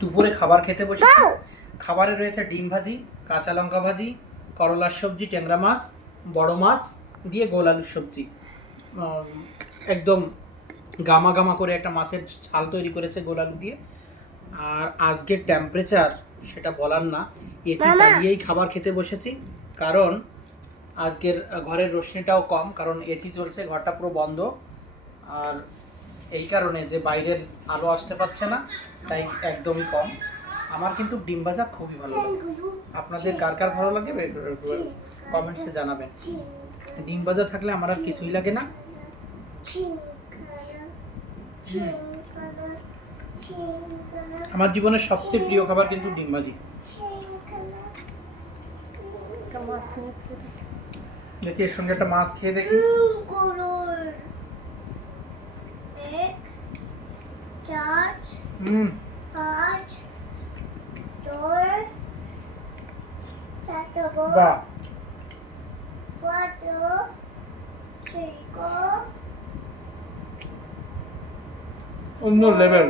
দুপুরে খাবার খেতে বসেছি। খাবারে রয়েছে ডিম ভাজি, কাঁচা লঙ্কা ভাজি, করলার সবজি, ট্যাংরা মাছ, বড় মাছ দিয়ে গোল আলুর সবজি। একদম গামা গামা করে একটা মাছের ঝাল তৈরি করেছে গোল আলু দিয়ে। আর আজকের টেম্পারেচার সেটা বলার না, এসি চালিয়েই খাবার খেতে বসেছি, কারণ আজকের ঘরের রোশনিটাও কম, কারণ এসি চলছে, ঘরটা পুরো বন্ধ। আর এই কারণে যে বাইরের আলো আসতে পারছে না, তাই একদমই কম। আমার কিন্তু ডিম ভাজা খুবই ভালো লাগে। আপনাদের কার কার ভালো লাগে কমেন্টসে জানাবেন। ডিম ভাজা থাকলে আমার আর কিছুই লাগে না। আমার জীবনের সবচেয়ে প্রিয় খাবার কিন্তু ডিম ভাজি। দেখি এর সঙ্গে একটা মাছ খেয়ে দেখি। বাহ, অন্য লেভেল।